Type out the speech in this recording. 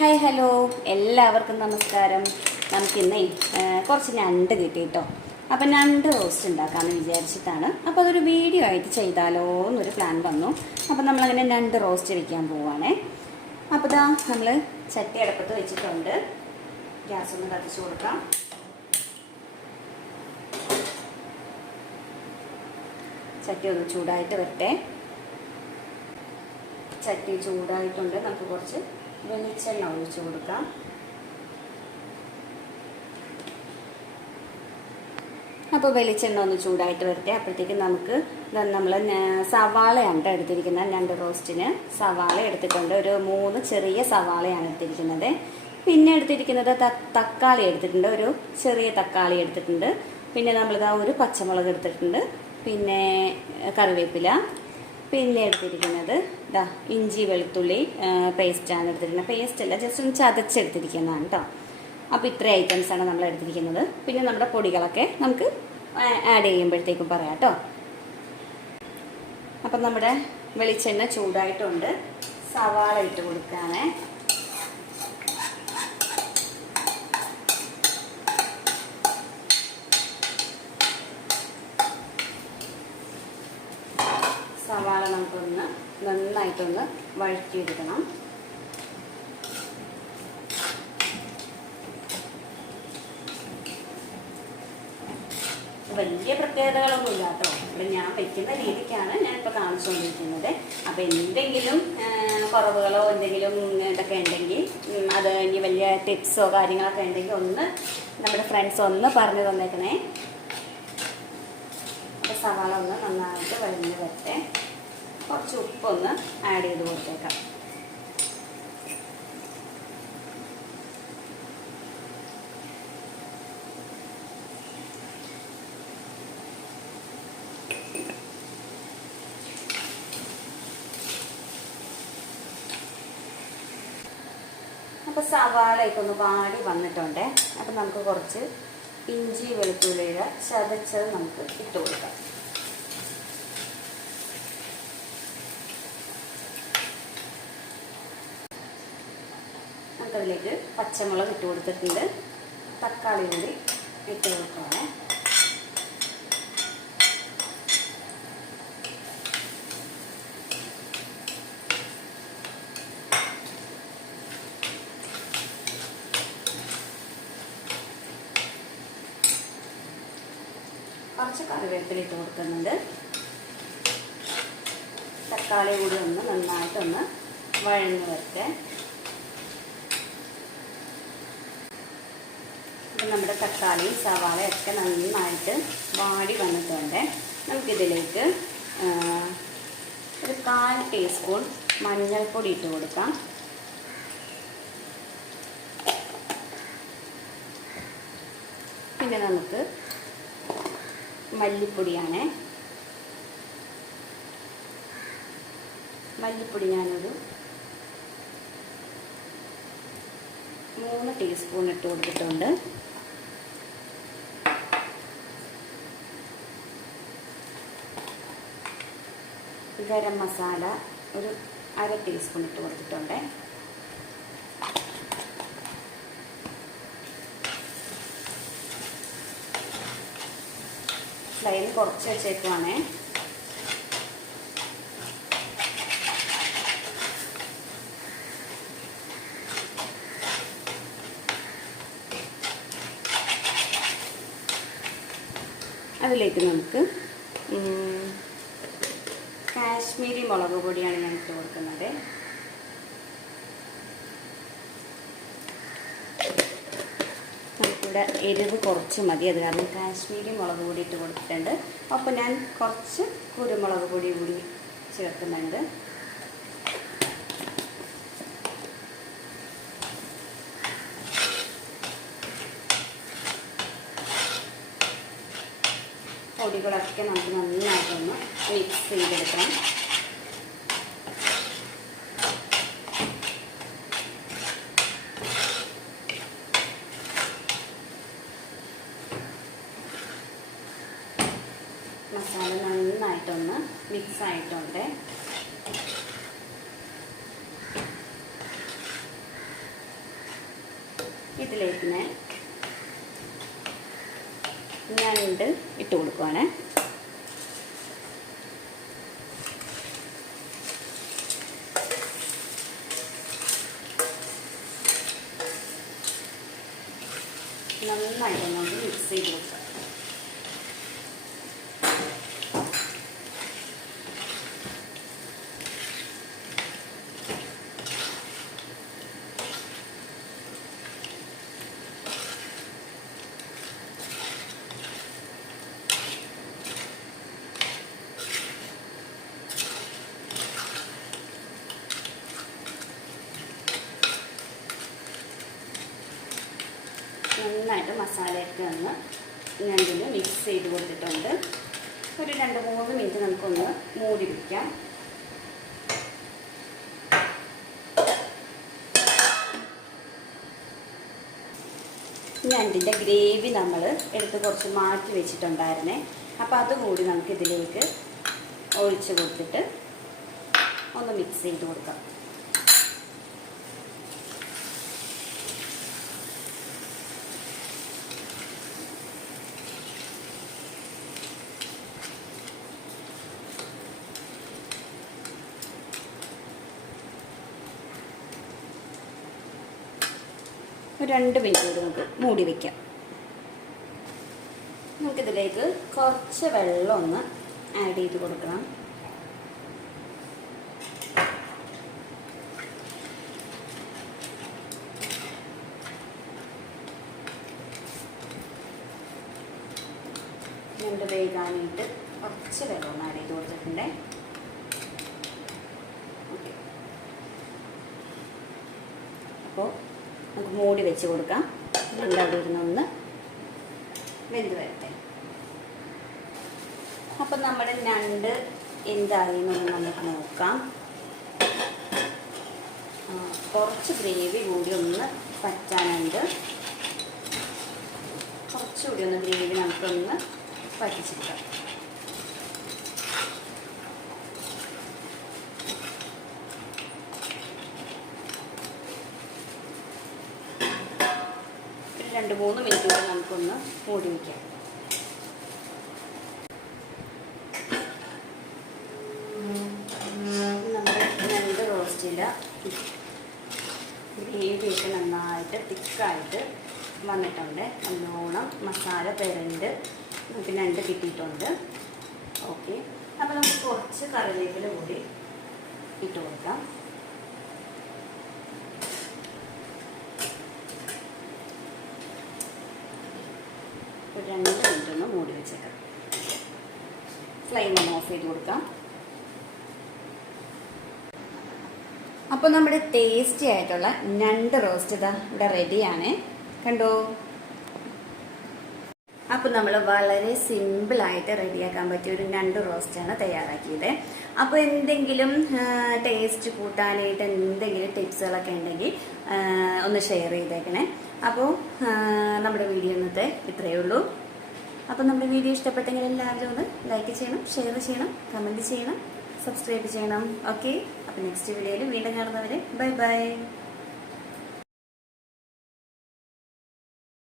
Hi hello, എല്ലാവർക്കും നമസ്കാരം. നമുക്കിന്നേ കുറച്ച് ഞണ്ട് കിട്ടി കേട്ടോ. അപ്പം ഞണ്ട് റോസ്റ്റ് ഉണ്ടാക്കാമെന്ന് വിചാരിച്ചിട്ടാണ്. അപ്പോൾ അതൊരു വീഡിയോ ആയിട്ട് ചെയ്താലോ എന്നൊരു പ്ലാൻ വന്നു. അപ്പം നമ്മളങ്ങനെ ഞണ്ട് റോസ്റ്റ് വയ്ക്കാൻ പോവുകയാണേ. അപ്പോൾ ഇതാ നമ്മൾ ചട്ടി അടുപ്പത്ത് വെച്ചിട്ടുണ്ട്. ഗ്യാസ് ഒന്ന് കത്തിച്ച് കൊടുക്കാം. ചട്ടി ഒന്ന് ചൂടായിട്ട് വരട്ടെ. ചട്ടി ചൂടായിട്ടുണ്ട്. നമുക്ക് കുറച്ച് വെളിച്ചെണ്ണ ഒഴിച്ച് കൊടുക്കാം. അപ്പോൾ വെളിച്ചെണ്ണ ഒന്ന് ചൂടായിട്ട് വരട്ടെ. അപ്പോഴത്തേക്ക് നമുക്ക് നമ്മൾ സവാളയാണ് എടുത്തിരിക്കുന്നത്. ഞണ്ട് റോസ്റ്റിന് സവാള എടുത്തിട്ടുണ്ട്. ഒരു 3 ചെറിയ സവാളയാണ് എടുത്തിരിക്കുന്നത്. പിന്നെ എടുത്തിരിക്കുന്നത് തക്കാളി എടുത്തിട്ടുണ്ട്. ഒരു ചെറിയ തക്കാളി എടുത്തിട്ടുണ്ട്. പിന്നെ നമ്മളിതാ ഒരു പച്ചമുളക് എടുത്തിട്ടുണ്ട്. പിന്നെ കറിവേപ്പില. പിന്നെ എടുത്തിരിക്കുന്നത് ഇതാ ഇഞ്ചി വെളുത്തുള്ളി പേസ്റ്റാണ് എടുത്തിരിക്കുന്നത്. പേസ്റ്റ് അല്ല, ജസ്റ്റ് ഒന്ന് ചതച്ചെടുത്തിരിക്കുന്നതാണ് കേട്ടോ. അപ്പോൾ ഇത്രയും ഐറ്റംസാണ് നമ്മൾ എടുത്തിരിക്കുന്നത്. പിന്നെ നമ്മുടെ പൊടികളൊക്കെ നമുക്ക് ആഡ് ചെയ്യുമ്പോഴത്തേക്കും പറയാം കേട്ടോ. അപ്പം നമ്മുടെ വെളിച്ചെണ്ണ ചൂടായിട്ടുണ്ട്. സവാള ഇട്ട് കൊടുക്കുകയാണ്. സവാള നമുക്കൊന്ന് നന്നായിട്ടൊന്ന് വഴറ്റിയെടുക്കണം. വലിയ പ്രത്യേകതകളൊന്നും ഇല്ല കേട്ടോ. ഇവിടെ ഞാൻ വയ്ക്കുന്ന രീതിക്കാണ് ഞാനിപ്പോൾ കാണിച്ചുകൊണ്ടിരിക്കുന്നത്. അപ്പോൾ എന്തെങ്കിലും കുറവുകളോ എന്തെങ്കിലും ഇതൊക്കെ ഉണ്ടെങ്കിൽ അത് ഇനി വലിയ ടിപ്സോ കാര്യങ്ങളൊക്കെ ഉണ്ടെങ്കിൽ ഒന്ന് നമ്മുടെ ഫ്രണ്ട്സ് ഒന്ന് പറഞ്ഞു തന്നേക്കണേ. അപ്പോൾ സവാള ഒന്ന് നന്നായിട്ട് വഴഞ്ഞ് വരട്ടെ. കുറച്ച് ഉപ്പൊന്ന് ആഡ് ചെയ്ത് കൊടുത്തേക്കാം. അപ്പോൾ സവാളയൊക്കെ ഒന്ന് വാടി വന്നിട്ടുണ്ട്. അപ്പോൾ നമുക്ക് കുറച്ച് ഇഞ്ചി വെളുത്തുള്ളിയുടെ ചതച്ചത് നമുക്ക് ഇട്ട് കൊടുക്കാം. നമുക്കതിലേക്ക് പച്ചമുളക് ഇട്ട് കൊടുത്തിട്ടുണ്ട്. തക്കാളി കൂടി ഇട്ട് കൊടുക്കുകയാണ്. കുറച്ച് കറിവേപ്പില ഇട്ട് കൊടുക്കുന്നുണ്ട്. തക്കാളി കൂടി ഒന്ന് നന്നായിട്ടൊന്ന് വഴഞ്ഞ് വരട്ടെ. അപ്പം നമ്മുടെ തക്കാളിയും സവാളയൊക്കെ നന്നായിട്ട് വാടി വന്നിട്ടുണ്ട്. നമുക്കിതിലേക്ക് ഒരു 1/4 ടീസ്പൂൺ മഞ്ഞൾപ്പൊടി ഇട്ട് കൊടുക്കാം. പിന്നെ നമുക്ക് മല്ലിപ്പൊടിയാണ്. മല്ലിപ്പൊടി ഞാനൊരു 3 ടീസ്പൂൺ ഇട്ട് കൊടുത്തിട്ടുണ്ട്. ഗരം മസാല ഒരു 1/2 ടീസ്പൂൺ ഇട്ട് കൊടുത്തിട്ടുണ്ട്. ഫ്ലെയിം കുറച്ച് വെച്ചേക്കുവാണേ. അതിലേക്ക് നമുക്ക് കാശ്മീരി മുളക് പൊടിയാണ് ഞാൻ ഇട്ട് കൊടുക്കുന്നത്. നമുക്കിവിടെ എരിവ് കുറച്ച് മതി. അത് കാരണം കാശ്മീരി മുളക് പൊടി ഇട്ട് കൊടുത്തിട്ടുണ്ട്. അപ്പോൾ ഞാൻ കുറച്ച് കുരുമുളക് പൊടി കൂടി ചേർക്കുന്നുണ്ട്. പൊടികളൊക്കെ നമുക്ക് നന്നായിട്ടൊന്ന് മിക്സ് ചെയ്തെടുക്കണം. മസാല നന്നായിട്ടൊന്ന് മിക്സ് ആയിട്ടുണ്ട്. ഇതിലേക്ക് ഞാൻ ഞണ്ട് ഇട്ട് കൊടുക്കുവാണ്. നന്നായിട്ട് നമുക്ക് മിക്സ് ചെയ്ത് കൊടുക്കാം. നന്നായിട്ട് മസാലയൊക്കെ ഒന്ന് ഞണ്ടിന് മിക്സ് ചെയ്ത് കൊടുത്തിട്ടുണ്ട്. ഒരു 2-3 മിനിറ്റ് നമുക്കൊന്ന് മൂടി വയ്ക്കാം. ഞണ്ടിൻ്റെ ഗ്രേവി നമ്മൾ എടുത്ത് കുറച്ച് മാറ്റി വെച്ചിട്ടുണ്ടായിരുന്നേ. അപ്പോൾ അതുകൂടി നമുക്കിതിലേക്ക് ഒഴിച്ച് കൊടുത്തിട്ട് ഒന്ന് മിക്സ് ചെയ്ത് കൊടുക്കാം. ഒരു 2 മിനിറ്റ് കൂടി നമുക്ക് മൂടി വയ്ക്കാം. നമുക്കിതിലേക്ക് കുറച്ച് വെള്ളം ഒന്ന് ആഡ് ചെയ്ത് കൊടുക്കണം. ഞണ്ട് വേകാനായിട്ട് കുറച്ച് വെള്ളം ഒന്ന് ആഡ് ചെയ്ത് കൊടുത്തിട്ടുണ്ട്. ഓക്കെ, അപ്പോൾ നമുക്ക് മൂടി വെച്ച് കൊടുക്കാം. ഞണ്ട് അവിടെ ഇരുന്നൊന്ന് വെന്ത് വരട്ടെ. അപ്പം നമ്മുടെ ഞണ്ട് എന്തായി എന്നൊന്ന് നമുക്ക് നോക്കാം. കുറച്ച് ഗ്രേവി കൂടി ഒന്ന് പറ്റാനുണ്ട്. കുറച്ചുകൂടി ഒന്ന് ഗ്രേവി നമുക്കൊന്ന് പറ്റിച്ചെടുക്കാം. ഒരു 2-3 മിനിറ്റ് കൂടെ നമുക്കൊന്ന് മൂടി വയ്ക്കാം. നമ്മുടെ ഞണ്ട് റോസ്റ്റിൽ ഗ്രേവിയൊക്കെ നന്നായിട്ട് തിക്കായിട്ട് വന്നിട്ടുണ്ട്. നല്ലോണം മസാല പെരണ്ട് നമുക്ക് ഞണ്ട് കിട്ടിയിട്ടുണ്ട്. ഓക്കെ, അപ്പോൾ നമുക്ക് കുറച്ച് കറിവേപ്പില കൂടി ഇട്ട് കൊടുക്കാം. ഒരു 2 മിനിറ്റ് ഒന്ന് മൂടി വെച്ചേക്കാം. ഫ്ലെയിം ഒന്ന് ഓഫ് ചെയ്ത് കൊടുക്കാം. അപ്പോൾ നമ്മുടെ ടേസ്റ്റി ആയിട്ടുള്ള ഞണ്ട് റോസ്റ്റ് ഇതാ ഇവിടെ റെഡിയാണ്. കണ്ടോ? അപ്പോൾ നമ്മൾ വളരെ സിമ്പിളായിട്ട് റെഡിയാക്കാൻ പറ്റിയ ഒരു ഞണ്ട് റോസ്റ്റാണ് തയ്യാറാക്കിയത്. അപ്പോൾ എന്തെങ്കിലും ടേസ്റ്റ് കൂട്ടാനായിട്ട് എന്തെങ്കിലും ടിപ്സുകളൊക്കെ ഉണ്ടെങ്കിൽ ഒന്ന് ഷെയർ ചെയ്തേക്കണേ. അപ്പോൾ നമ്മുടെ വീഡിയോ ഇന്നത്തെ ഇത്രയേ ഉള്ളൂ. അപ്പോൾ നമ്മുടെ വീഡിയോ ഇഷ്ടപ്പെട്ടെങ്കിൽ എല്ലാവരും ഒന്ന് ലൈക്ക് ചെയ്യണം, ഷെയർ ചെയ്യണം, കമൻറ്റ് ചെയ്യണം, സബ്സ്ക്രൈബ് ചെയ്യണം. ഓക്കെ, അപ്പോൾ നെക്സ്റ്റ് വീഡിയോയിൽ വീണ്ടും കാണുന്നവരെ ബൈ ബൈ.